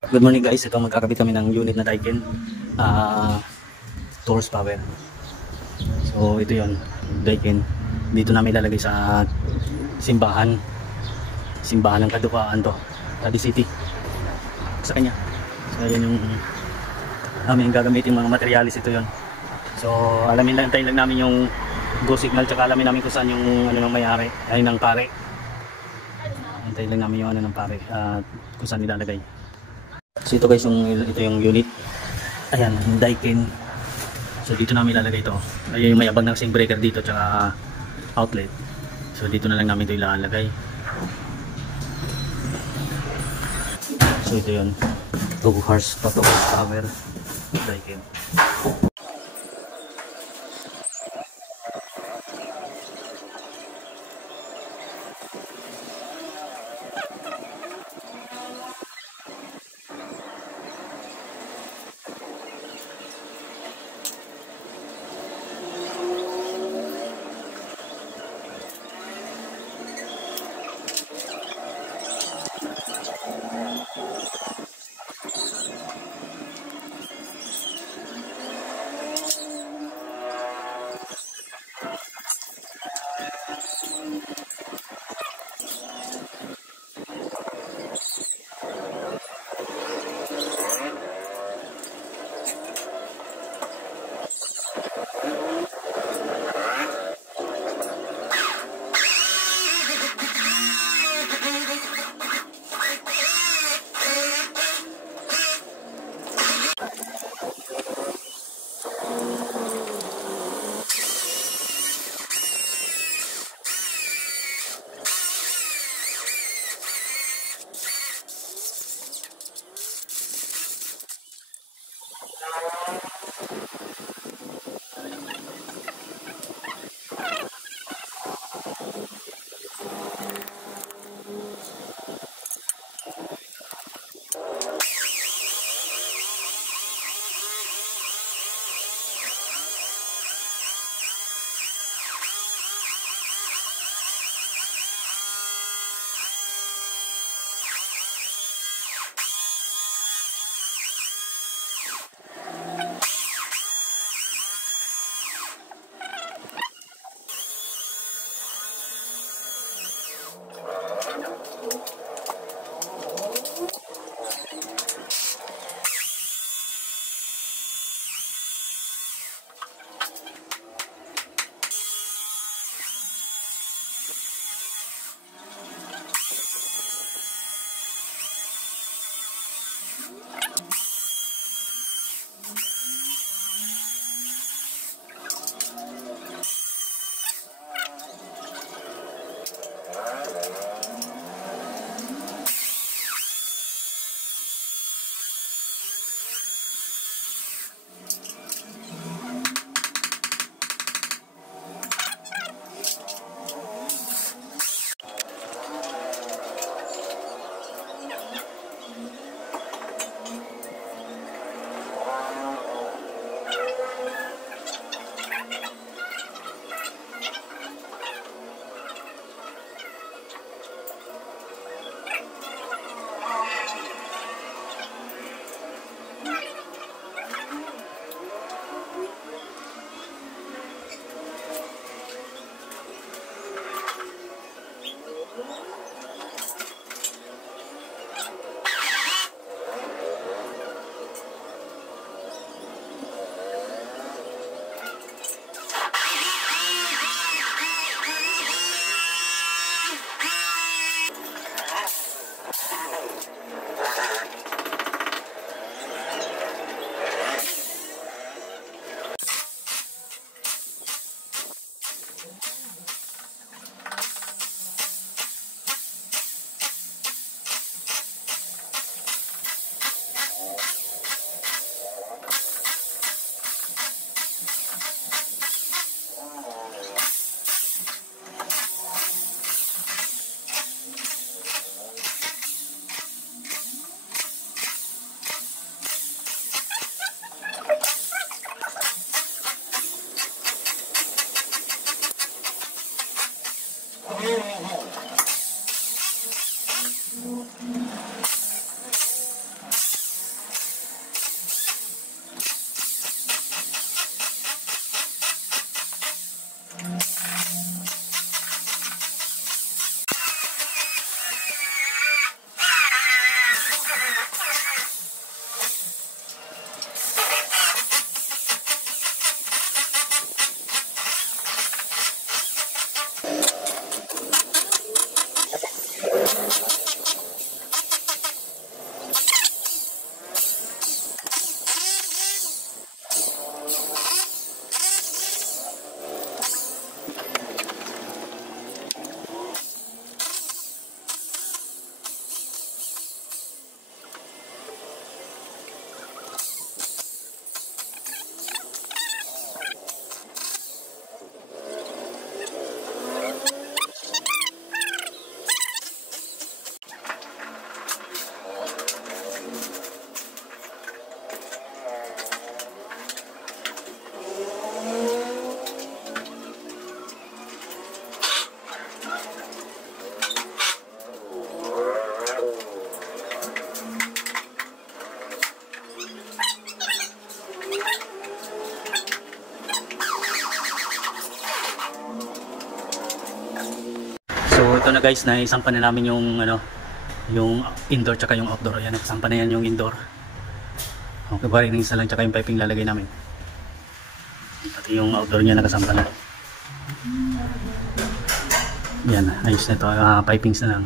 Good morning guys, ito magkakabit kami ng unit na Daikin 2 horsepower. So ito yon, Daikin. Dito namin ilalagay sa simbahan ng Kadukaan to, Tadi City, sa kanya. So yan yung aming gagamitin mga materialis, ito yon. So antayin lang namin yung go signal, tsaka alamin namin kung saan yung ng may-ari ay ng pare. Antayin lang namin yung ng pare at kung saan nilalagay. So ito guys, ito yung unit. Ayan, Daikin. So dito namin ilalagay ito. Ayun yung may abang ng sink breaker dito tsaka outlet. So dito na lang namin ito ilalagay. So ito yun, 2 horsepower Daikin. na guys, na isampa na namin yung ano, yung indoor tsaka yung outdoor. Ayan, nakasampa na yan yung indoor. Okay, bari ng isa lang tsaka yung piping lalagay namin. Pati yung outdoor niya nakasampa na. Yan, ayos na ito. Pipings na lang.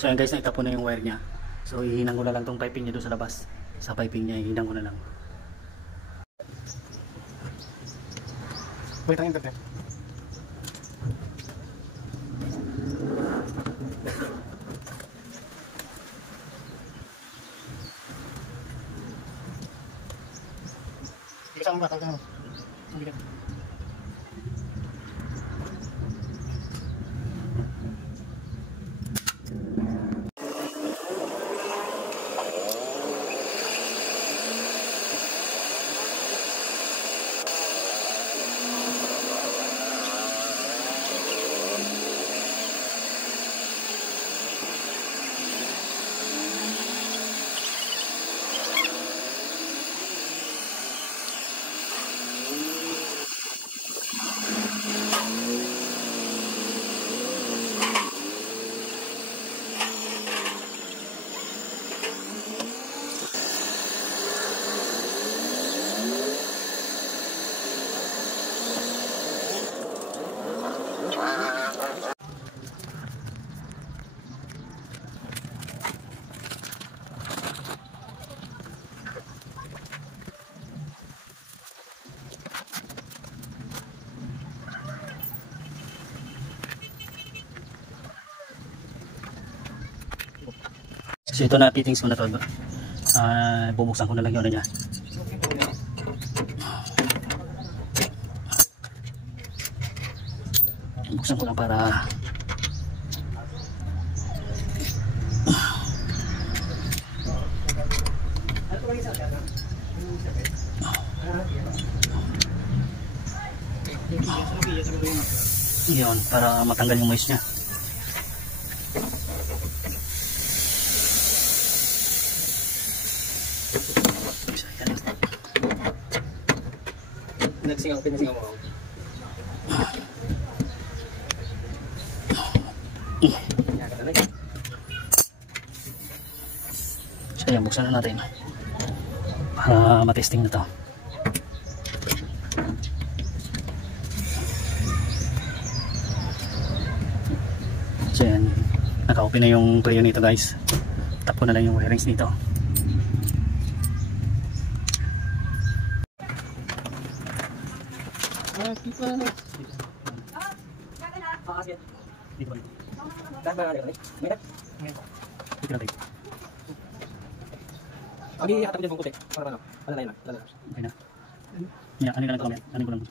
So ayan guys, naitapon na yung wire niya. So ihinang ko na lang tong piping niya doon sa labas. Sa piping niya, ihinang ko na lang. Wait, ang internet. Bisa mo ba? Tanggal mo. So ito na, fittings ko na to. Bubuksan ko na lang yung ano niya. Buksan ko lang para yun, para matanggal yung moist niya. Pinagsingaw mo. So yan, buksan na natin para matesting na to. So yan, naka-open na yung player nito guys. Tap ko na lang yung wirings nito. Lagi hatap ko dyan kung puti. Para ano? Alalayan lang. Okay na. Yeah, ano lang ito kami? Ano ko lang.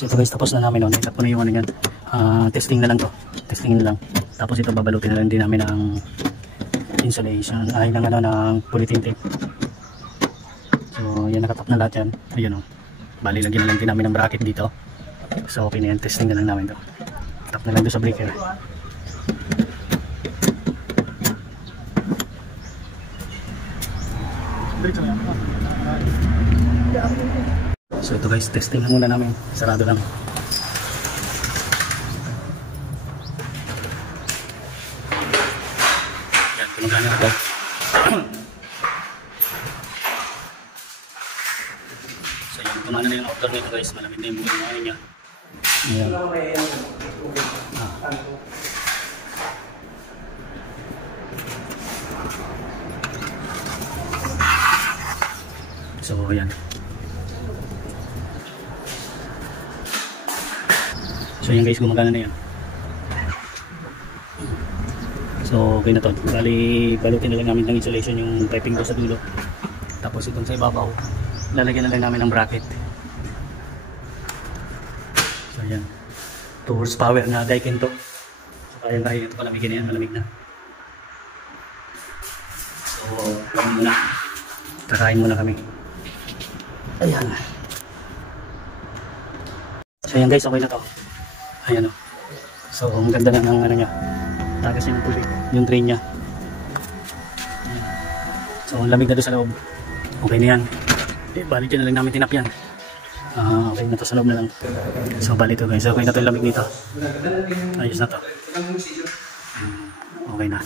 So ito guys, tapos na namin. Naikat po na yung ano yan. Testing na lang to. Testing na lang. Tapos ito babalutin na lang din namin ng insulation. Ay ng ano, ng polythene tape. So yan, nakatap na lahat yan. Ayun o. Bali lagyan na lang din namin ng bracket dito. So okay na yan. Testing na lang namin to. Tap na lang doon sa breaker. So ito guys, testing na muna namin. Sarado lang. Yan, gumagana na ito. So yan, gumana na yung outdoor nito guys. Malamig na yung buhay ng ano niya. Ayan. So ayan. So yan guys, gumagana na yan. So okay na to. Bali, balutin na lang namin ng insulation yung piping ko sa dulo. Tapos itong sa ibabaw, lalagyan na lang namin ng bracket. So yan. 2 horsepower na Daikin to. So kaya ito palamigin na yan, malamig na. So kami muna. Kakain muna kami. Ayan. So yan guys, okay na to. Ayan o. So ang ganda na ng ano niya. Tagas niya ng tubig. Yung drain niya. Ayan. So ang lamig na doon sa loob. Okay na yan. Balik na lang namin tinap yan. Okay na to sa loob na lang. So balik to guys. Okay na to yung lamig dito. Ayos na to. Okay na.